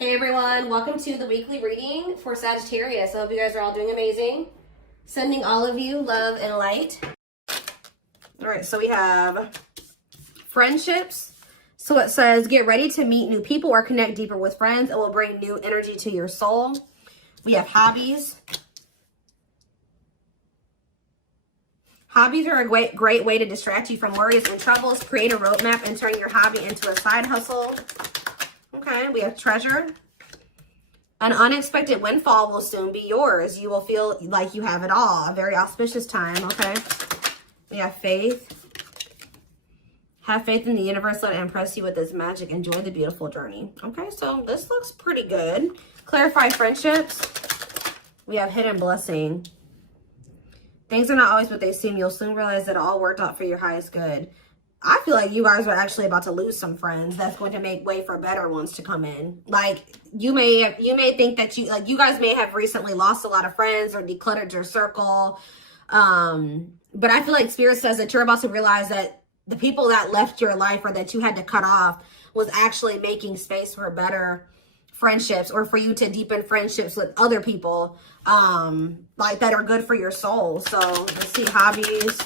Hey everyone, welcome to the weekly reading for Sagittarius. I hope you guys are all doing amazing. Sending all of you love and light. All right, so we have friendships. So it says, get ready to meet new people or connect deeper with friends. It will bring new energy to your soul. We have hobbies. Hobbies are a great way to distract you from worries and troubles. Create a roadmap and turn your hobby into a side hustle. Okay, we have treasure. An unexpected windfall will soon be yours. You will feel like you have it all. A very auspicious time, okay? We have faith. Have faith in the universe. Let it impress you with its magic. Enjoy the beautiful journey. Okay, so this looks pretty good. Clarify friendships. We have hidden blessing. Things are not always what they seem. You'll soon realize that it all worked out for your highest good. I feel like you guys are actually about to lose some friends. That's going to make way for better ones to come in. Like you may think that you guys may have recently lost a lot of friends or decluttered your circle. But I feel like Spirit says that you're about to realize that the people that left your life or that you had to cut off was actually making space for better friendships or for you to deepen friendships with other people like that are good for your soul. So let's see, hobbies.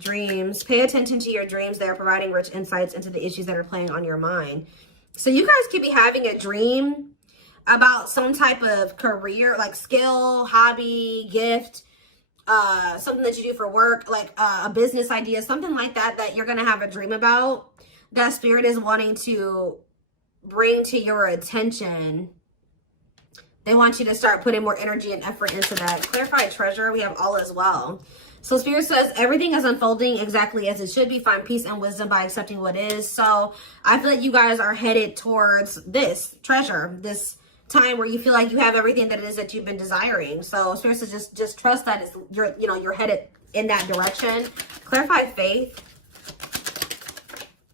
Dreams. Pay attention to your dreams. They are providing rich insights into the issues that are playing on your mind. So you guys could be having a dream about some type of career, like skill, hobby, gift, something that you do for work, like a business idea, something like that, that you're going to have a dream about that Spirit is wanting to bring to your attention. They want you to start putting more energy and effort into that. Clarify treasure. We have all as well. So Spirit says everything is unfolding exactly as it should be. Find peace and wisdom by accepting what is. So I feel like you guys are headed towards this treasure, this time where you feel like you have everything that it is that you've been desiring. So Spirit says just trust that you're headed in that direction. Clarify faith.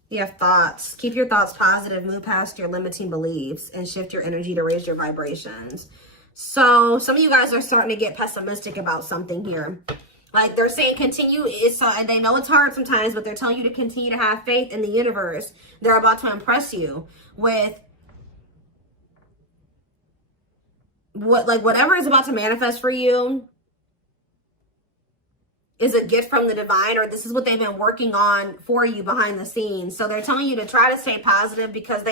You have thoughts. Keep your thoughts positive. Move past your limiting beliefs and shift your energy to raise your vibrations. So some of you guys are starting to get pessimistic about something here. Like they're saying continue, and they know it's hard sometimes, but they're telling you to continue to have faith in the universe. They're about to impress you with whatever is about to manifest for you is a gift from the divine, or this is what they've been working on for you behind the scenes. So they're telling you to try to stay positive because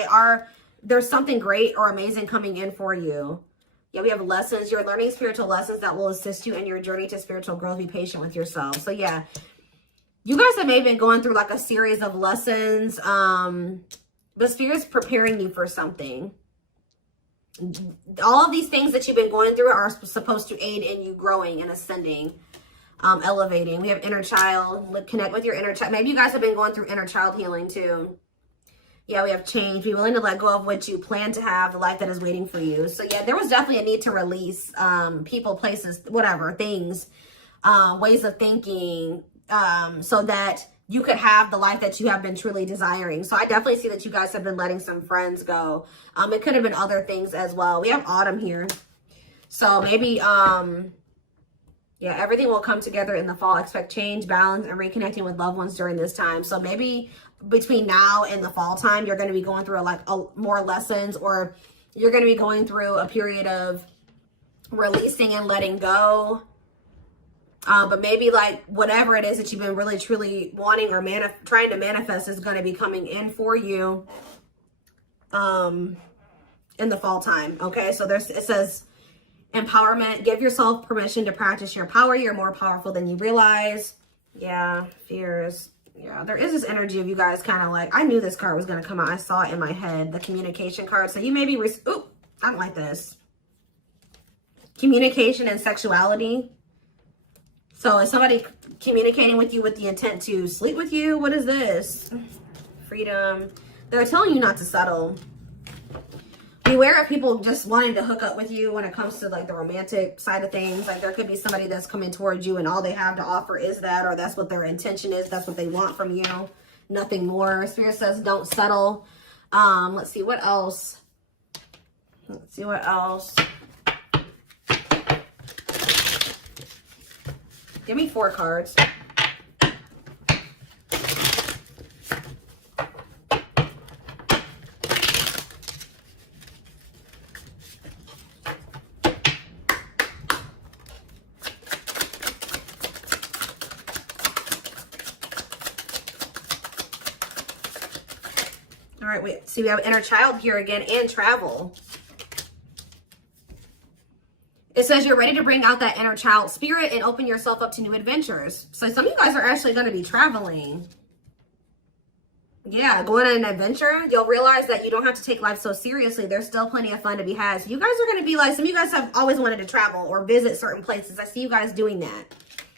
there's something great or amazing coming in for you. Yeah, we have lessons. You're learning spiritual lessons that will assist you in your journey to spiritual growth. Be patient with yourself. So yeah, you guys have maybe been going through like a series of lessons. But Spirit's preparing you for something. All of these things that you've been going through are supposed to aid in you growing and ascending, elevating. We have inner child. Connect with your inner child. Maybe you guys have been going through inner child healing too. Yeah, we have change. Be willing to let go of what you plan to have, the life that is waiting for you. So yeah, there was definitely a need to release people, places, whatever, things, ways of thinking, so that you could have the life that you have been truly desiring. So I definitely see that you guys have been letting some friends go. It could have been other things as well. We have autumn here. So maybe, yeah, everything will come together in the fall. Expect change, balance, and reconnecting with loved ones during this time. So maybe between now and the fall time, you're going to be going through more lessons, or you're going to be going through a period of releasing and letting go. But maybe like whatever it is that you've been really truly wanting or trying to manifest is going to be coming in for you in the fall time. Okay, so it says empowerment. Give yourself permission to practice your power. You're more powerful than you realize. Yeah, fears. Yeah, there is this energy of you guys kind of like, I knew this card was going to come out. I saw it in my head, the communication card. So you may be, ooh, I don't like this. Communication and sexuality. So is somebody communicating with you with the intent to sleep with you? What is this? Freedom. They're telling you not to settle. Beware of people just wanting to hook up with you when it comes to like the romantic side of things. Like there could be somebody that's coming towards you and all they have to offer is that, or that's what their intention is. That's what they want from you. Nothing more. Spirit says don't settle. Let's see what else. Let's see what else. Give me 4 cards. right, so we have inner child here again and travel. It says you're ready to bring out that inner child spirit and open yourself up to new adventures. So some of you guys are actually going to be traveling. Yeah, going on an adventure. You'll realize that you don't have to take life so seriously. There's still plenty of fun to be had. So you guys are going to be like, some of you guys have always wanted to travel or visit certain places. I see you guys doing that.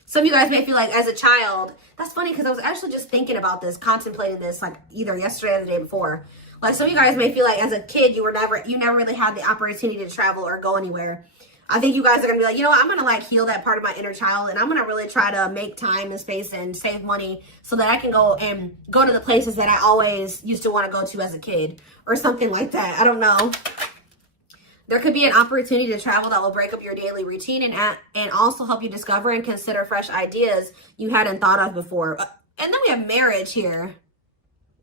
Some of you guys may feel like as a child, that's funny because I was actually just thinking about this, contemplating this like either yesterday or the day before. Like some of you guys may feel like as a kid, you never really had the opportunity to travel or go anywhere. I think you guys are going to be like, you know what, I'm going to like heal that part of my inner child, and I'm going to really try to make time and space and save money so that I can go to the places that I always used to want to go to as a kid or something like that. I don't know. There could be an opportunity to travel that will break up your daily routine and also help you discover and consider fresh ideas you hadn't thought of before. And then we have marriage here.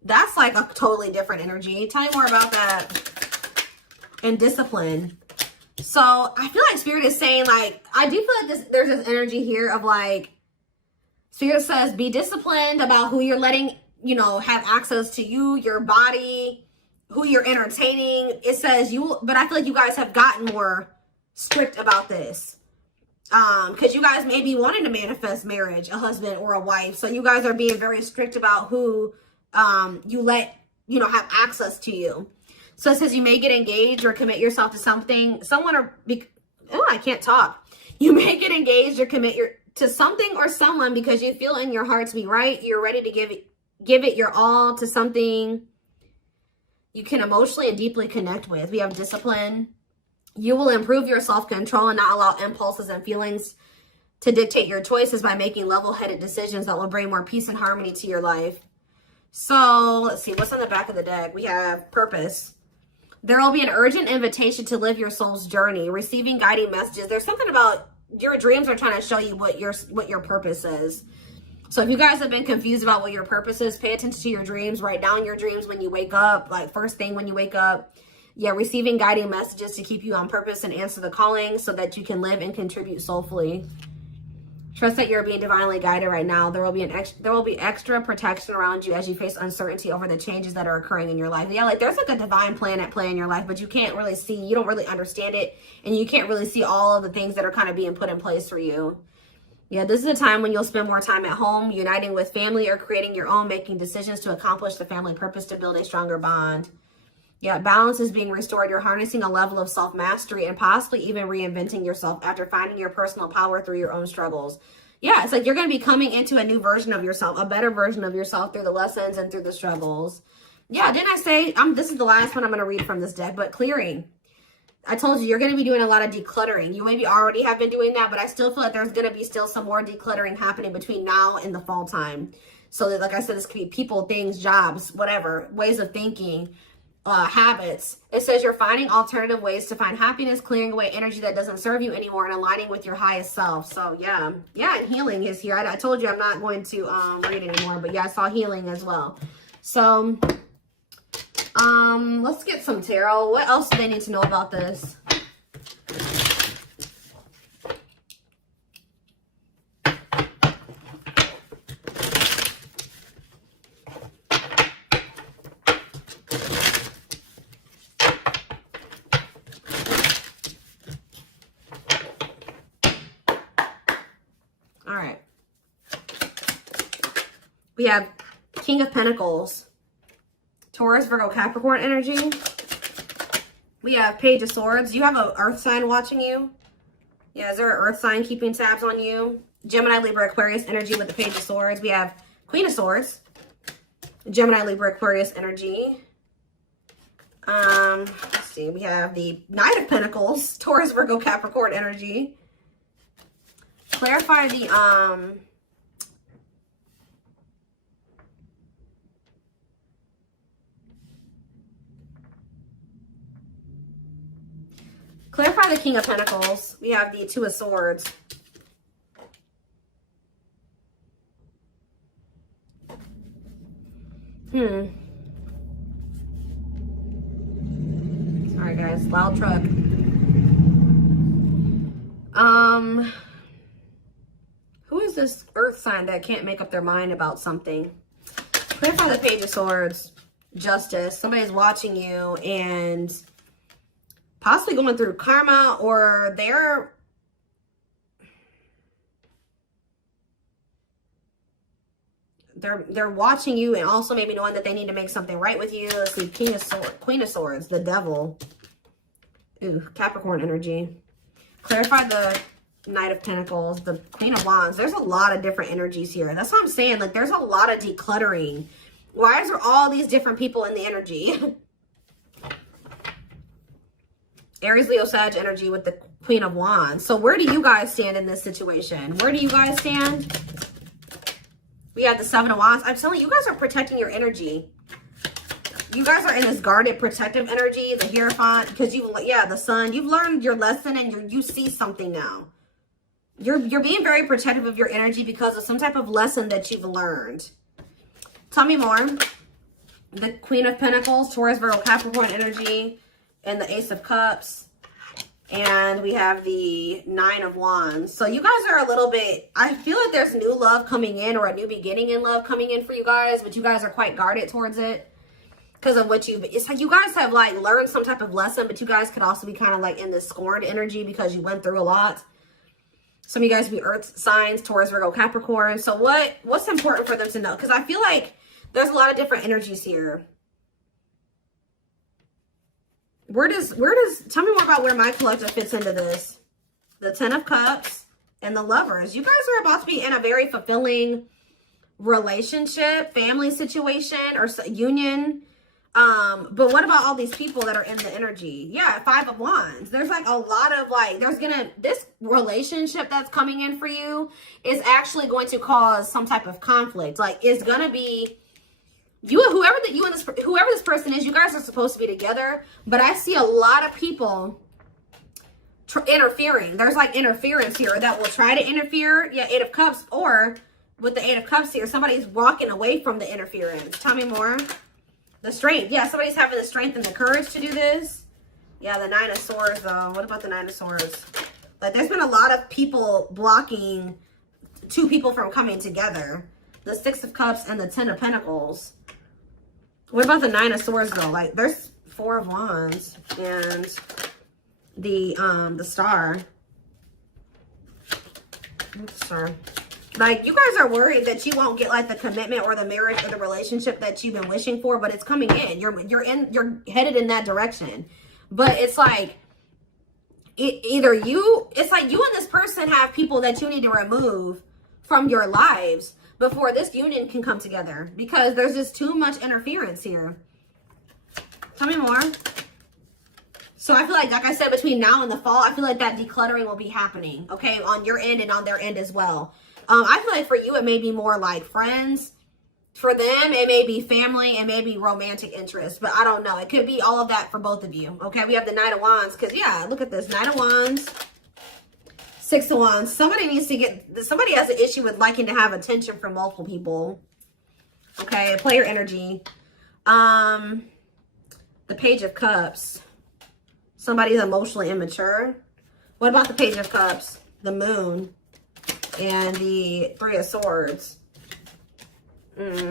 That's like a totally different energy. Tell me more about that. And discipline. So I feel like Spirit is saying, like, I do feel like there's this energy here of like, Spirit says, be disciplined about who you're letting, you know, have access to you, your body, who you're entertaining. It says but I feel like you guys have gotten more strict about this. Because you guys may be wanting to manifest marriage, a husband or a wife. So you guys are being very strict about who you let, you know, have access to you. So it says you may get engaged or commit yourself to something, I can't talk. You may get engaged or commit to something or someone because you feel in your heart to be right. You're ready to give it your all to something you can emotionally and deeply connect with. We have discipline. You will improve your self-control and not allow impulses and feelings to dictate your choices by making level-headed decisions that will bring more peace and harmony to your life. So let's see, what's on the back of the deck? We have purpose. There will be an urgent invitation to live your soul's journey, receiving guiding messages. There's something about your dreams are trying to show you what your purpose is. So if you guys have been confused about what your purpose is, pay attention to your dreams. Write down your dreams when you wake up, like first thing when you wake up. Yeah, receiving guiding messages to keep you on purpose and answer the calling so that you can live and contribute soulfully. Trust that you're being divinely guided right now. There will be extra protection around you as you face uncertainty over the changes that are occurring in your life. Yeah, like there's like a divine plan at play in your life, but you can't really see, you don't really understand it, and you can't really see all of the things that are kind of being put in place for you. Yeah, this is a time when you'll spend more time at home, uniting with family or creating your own, making decisions to accomplish the family purpose to build a stronger bond. Yeah, balance is being restored. You're harnessing a level of self-mastery and possibly even reinventing yourself after finding your personal power through your own struggles. Yeah, it's like you're going to be coming into a new version of yourself, a better version of yourself through the lessons and through the struggles. Yeah, didn't I say, this is the last one I'm going to read from this deck, but clearing. I told you, you're going to be doing a lot of decluttering. You maybe already have been doing that, but I still feel like there's going to be still some more decluttering happening between now and the fall time. So that, like I said, this could be people, things, jobs, whatever, ways of thinking, habits. It says you're finding alternative ways to find happiness, clearing away energy that doesn't serve you anymore, and aligning with your highest self. So yeah, and healing is here. I told you I'm not going to read anymore, but yeah, I saw healing as well. So let's get some tarot. What else do they need to know about this? We have King of Pentacles, Taurus, Virgo, Capricorn energy. We have Page of Swords. You have an earth sign watching you. Yeah, is there an earth sign keeping tabs on you? Gemini, Libra, Aquarius energy with the Page of Swords. We have Queen of Swords, Gemini, Libra, Aquarius energy. Let's see. We have the Knight of Pentacles, Taurus, Virgo, Capricorn energy. Clarify the clarify the King of Pentacles. We have the Two of Swords. Sorry guys, loud truck. Who is this earth sign that can't make up their mind about something? Clarify the Page of Swords. Justice. Somebody's watching you and possibly going through karma, or they're watching you and also maybe knowing that they need to make something right with you. Let's see, Queen of Swords, the Devil. Ooh, Capricorn energy. Clarify the Knight of Pentacles, the Queen of Wands. There's a lot of different energies here. That's what I'm saying. Like, there's a lot of decluttering. Why is there all these different people in the energy? Aries, Leo, Sag energy with the Queen of Wands. So where do you guys stand in this situation? Where do you guys stand? We have the Seven of Wands. I'm telling you, you guys are protecting your energy. You guys are in this guarded, protective energy. The Hierophant, because the Sun. You've learned your lesson and you see something now. You're being very protective of your energy because of some type of lesson that you've learned. Tell me more. The Queen of Pentacles, Taurus, Virgo, Capricorn energy, and the Ace of Cups. And we have the Nine of Wands. So you guys are a little bit, I feel like there's new love coming in, or a new beginning in love coming in for you guys, but you guys are quite guarded towards it because of what it's like you guys have like learned some type of lesson, but you guys could also be kind of like in this scorned energy because you went through a lot. Some of you guys be earth signs, Taurus, Virgo, Capricorn. So what's important for them to know? Because I feel like there's a lot of different energies here. Where does, tell me more about where my collective fits into this. The Ten of Cups and the Lovers. You guys are about to be in a very fulfilling relationship, family situation, or union. But what about all these people that are in the energy? Yeah, Five of Wands. There's like a lot of like, this relationship that's coming in for you is actually going to cause some type of conflict. Like, it's going to be, whoever this person is, you guys are supposed to be together, but I see a lot of people interfering. There's like interference here that will try to interfere. Yeah, Eight of Cups, or with the Eight of Cups here, somebody's walking away from the interference. Tell me more. The strength. Yeah, somebody's having the strength and the courage to do this. Yeah, the Nine of Swords, though. What about the Nine of Swords? Like, there's been a lot of people blocking two people from coming together. The Six of Cups and the Ten of Pentacles. What about the Nine of Swords, though? Like, there's Four of Wands and the Star. Star. Like, you guys are worried that you won't get like the commitment or the marriage or the relationship that you've been wishing for, but it's coming in. You're headed in that direction. But it's like it's like you and this person have people that you need to remove from your lives before this union can come together, because there's just too much interference here. Tell me more. So I feel like I said, between now and the fall, I feel like that decluttering will be happening, okay, on your end and on their end as well. I feel like for you, it may be more like friends. For them, it may be family, and maybe romantic interest, but I don't know. It could be all of that for both of you, okay? We have the Knight of Wands, because, yeah, look at this. Knight of Wands, Six of Wands. Somebody has an issue with liking to have attention from multiple people, okay? Player energy. The Page of Cups. Somebody's emotionally immature. What about the Page of Cups? The Moon and the Three of Swords. The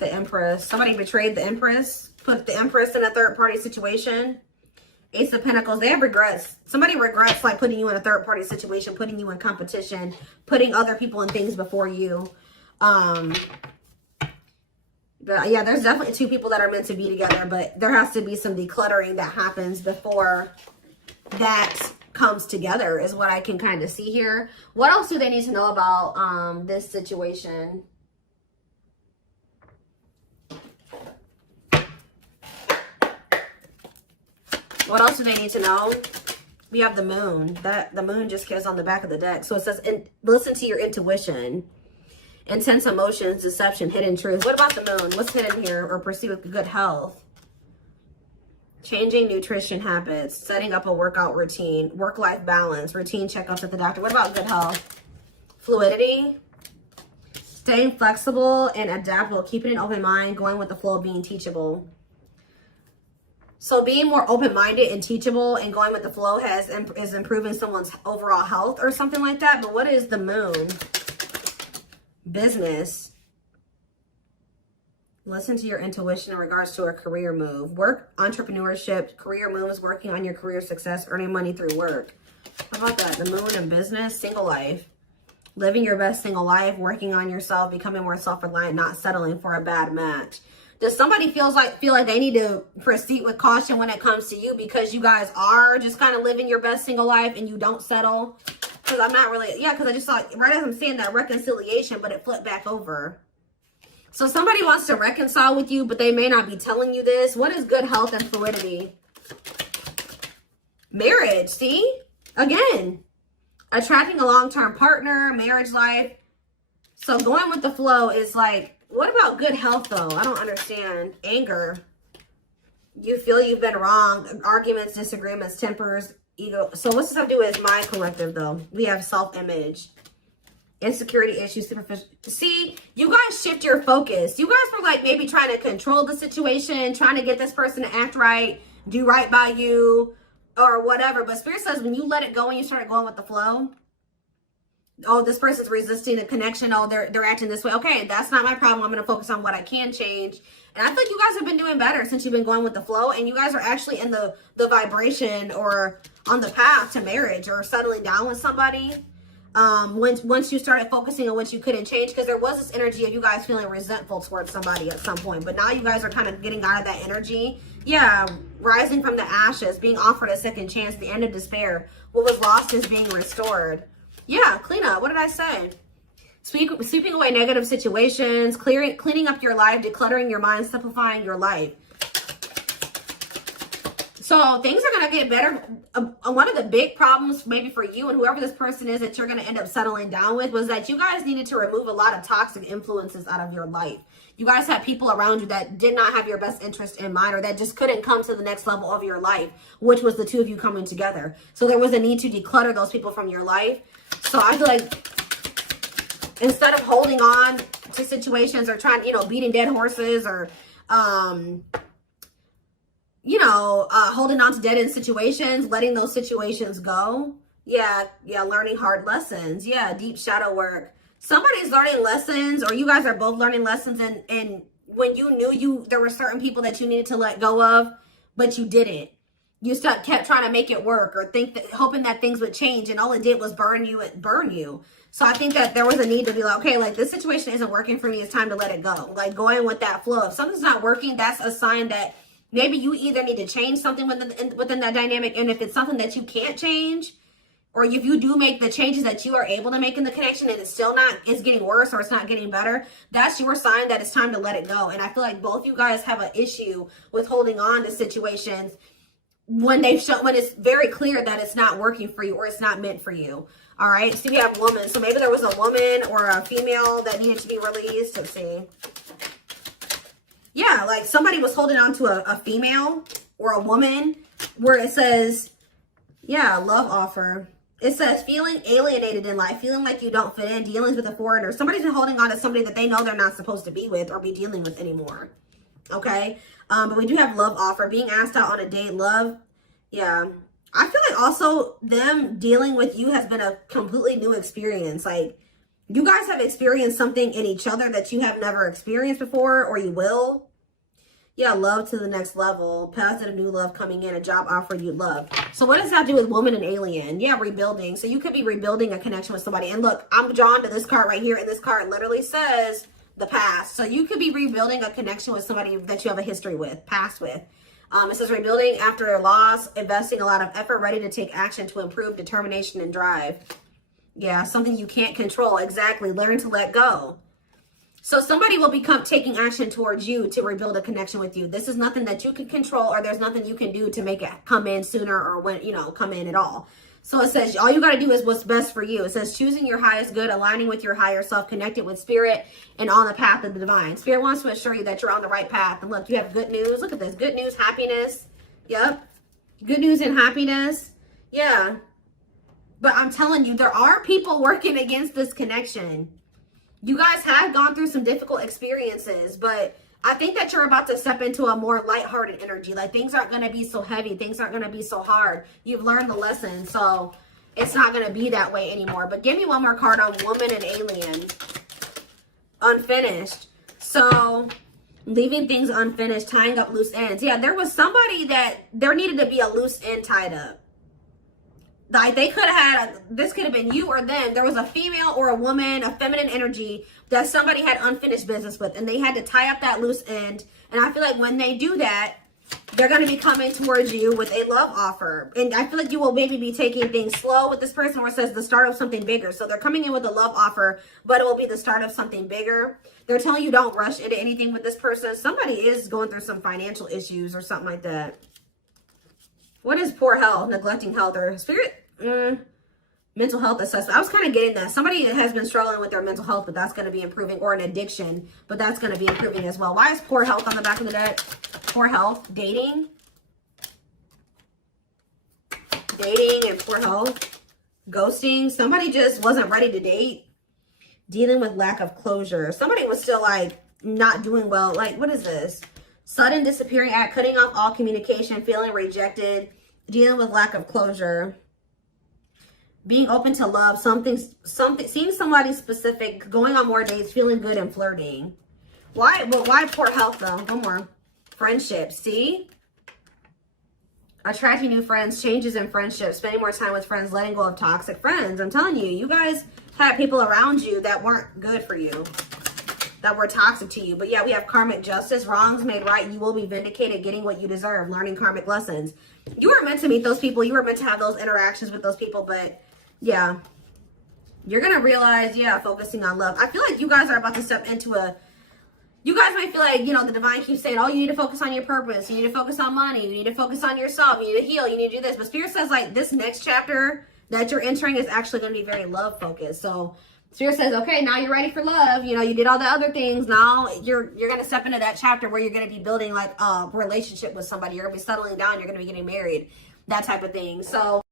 Empress. Somebody betrayed the Empress. Put the Empress in a third-party situation. Ace of Pentacles. They have regrets. Somebody regrets like putting you in a third-party situation, putting you in competition, putting other people and things before you. But yeah, there's definitely two people that are meant to be together, but there has to be some decluttering that happens before that comes together, is what I can kind of see here. What else do they need to know about this situation? What else do they need to know? We have the Moon. The Moon just goes on the back of the deck. So it says, listen to your intuition. Intense emotions, deception, hidden truth. What about the Moon? What's hidden here? Or pursue with good health? Changing nutrition habits, setting up a workout routine, work-life balance, routine checkups at the doctor. What about good health? Fluidity, staying flexible and adaptable, keeping an open mind, going with the flow, being teachable. So being more open-minded and teachable and going with the flow is improving someone's overall health or something like that. But what is the Moon? Business. Listen to your intuition in regards to a career move. Work, entrepreneurship, career moves, working on your career success, earning money through work. How about that? The moon and business, single life. Living your best single life, working on yourself, becoming more self-reliant, not settling for a bad match. Does somebody feel like they need to proceed with caution when it comes to you because you guys are just kind of living your best single life and you don't settle? Because I'm not really, yeah, because I just saw, right as I'm saying that, reconciliation, but it flipped back over. So somebody wants to reconcile with you, but they may not be telling you this. What is good health and fluidity? Marriage, see? Again, attracting a long-term partner, marriage life. So going with the flow is like, what about good health though? I don't understand. Anger. You feel you've been wrong. Arguments, disagreements, tempers, ego. So what's this have to do with my collective though? We have self-image. Insecurity issues, superficial. See, you guys shift your focus. You guys were like maybe trying to control the situation, trying to get this person to act right, do right by you, or whatever. But Spirit says when you let it go and you start going with the flow, oh, this person's resisting the connection. Oh, they're acting this way. Okay, that's not my problem. I'm going to focus on what I can change. And I think you guys have been doing better since you've been going with the flow. And you guys are actually in the vibration or on the path to marriage or settling down with somebody. Once you started focusing on what you couldn't change, because there was this energy of you guys feeling resentful towards somebody at some point, but now you guys are kind of getting out of that energy. Yeah, rising from the ashes, being offered a second chance, the end of despair. What was lost is being restored. Yeah, clean up. What did I say? Sweeping away negative situations, cleaning up your life, decluttering your mind, simplifying your life. So things are going to get better. One of the big problems maybe for you and whoever this person is that you're going to end up settling down with was that you guys needed to remove a lot of toxic influences out of your life. You guys had people around you that did not have your best interest in mind or that just couldn't come to the next level of your life, which was the two of you coming together. So there was a need to declutter those people from your life. So I feel like instead of holding on to situations or trying, beating dead horses or, holding on to dead end situations, letting those situations go. Yeah, learning hard lessons. Yeah, deep shadow work. Somebody's learning lessons, or you guys are both learning lessons, and when you knew there were certain people that you needed to let go of, but you didn't. You kept trying to make it work or hoping that things would change, and all it did was burn you. So I think that there was a need to be like, okay, like this situation isn't working for me. It's time to let it go. Like going with that flow. If something's not working, that's a sign that maybe you either need to change something within that dynamic. And if it's something that you can't change, or if you do make the changes that you are able to make in the connection and it's getting worse or it's not getting better, that's your sign that it's time to let it go. And I feel like both you guys have an issue with holding on to situations when it's very clear that it's not working for you or it's not meant for you. All right. So we have woman. So maybe there was a woman or a female that needed to be released. Let's see. Yeah, like somebody was holding on to a female or a woman where it says, yeah, love offer. It says feeling alienated in life, feeling like you don't fit in, dealings with a foreigner. Somebody's been holding on to somebody that they know they're not supposed to be with or be dealing with anymore. Okay. But we do have love offer, being asked out on a date, love. Yeah. I feel like also them dealing with you has been a completely new experience. Like you guys have experienced something in each other that you have never experienced before, or you will. Yeah, love to the next level. Positive new love coming in, a job offer you love. So what does that do with woman and alien? Yeah, rebuilding. So you could be rebuilding a connection with somebody. And look, I'm drawn to this card right here. And this card literally says the past. So you could be rebuilding a connection with somebody that you have a history with, past with. It says rebuilding after a loss, investing a lot of effort, ready to take action to improve, determination and drive. Yeah, something you can't control. Exactly. Learn to let go. So somebody will become taking action towards you to rebuild a connection with you. This is nothing that you can control, or there's nothing you can do to make it come in sooner or when, come in at all. So it says all you got to do is what's best for you. It says choosing your highest good, aligning with your higher self, connected with spirit, and on the path of the divine. Spirit wants to assure you that you're on the right path. And look, you have good news. Look at this. Good news, happiness. Yep. Good news and happiness. Yeah. But I'm telling you, there are people working against this connection. You guys have gone through some difficult experiences, but I think that you're about to step into a more lighthearted energy. Like things aren't going to be so heavy. Things aren't going to be so hard. You've learned the lesson, so it's not going to be that way anymore. But give me one more card on woman and alien. Unfinished. So Leaving things unfinished, tying up loose ends. Yeah, there was somebody that there needed to be a loose end tied up. Like they could have had, this could have been you or them. There was a female or a woman, a feminine energy that somebody had unfinished business with, and they had to tie up that loose end. And I feel like when they do that, they're going to be coming towards you with a love offer. And I feel like you will maybe be taking things slow with this person, where it says the start of something bigger. So they're coming in with a love offer, but it will be the start of something bigger. They're telling you don't rush into anything with this person. Somebody is going through some financial issues or something like that. What is poor health, neglecting health, or spirit? Mental health assessment. I was kind of getting that. Somebody has been struggling with their mental health, but that's going to be improving, or an addiction, but that's going to be improving as well. Why is poor health on the back of the deck? Poor health, dating and poor health, ghosting. Somebody just wasn't ready to date, dealing with lack of closure. Somebody was still like not doing well. Like, what is this? Sudden disappearing act, cutting off all communication, feeling rejected, dealing with lack of closure, being open to love, something, seeing somebody specific, going on more dates, feeling good, and flirting. Why? Well, why poor health though? One more. Friendships. See? Attracting new friends, changes in friendships, spending more time with friends, letting go of toxic friends. I'm telling you, you guys had people around you that weren't good for you, that were toxic to you. But yeah, we have karmic justice, wrongs made right. You will be vindicated, getting what you deserve, learning karmic lessons. You were meant to meet those people. You were meant to have those interactions with those people. But yeah, you're going to realize, yeah, focusing on love. I feel like you guys are about to step into a, you guys might feel like, you know, the divine keeps saying, oh, you need to focus on your purpose. You need to focus on money. You need to focus on yourself. You need to heal. You need to do this. But Spirit says, like, this next chapter that you're entering is actually going to be very love focused. So Spirit says, okay, now you're ready for love. You know, you did all the other things. Now you're going to step into that chapter where you're going to be building like a relationship with somebody. You're going to be settling down. You're going to be getting married, that type of thing. So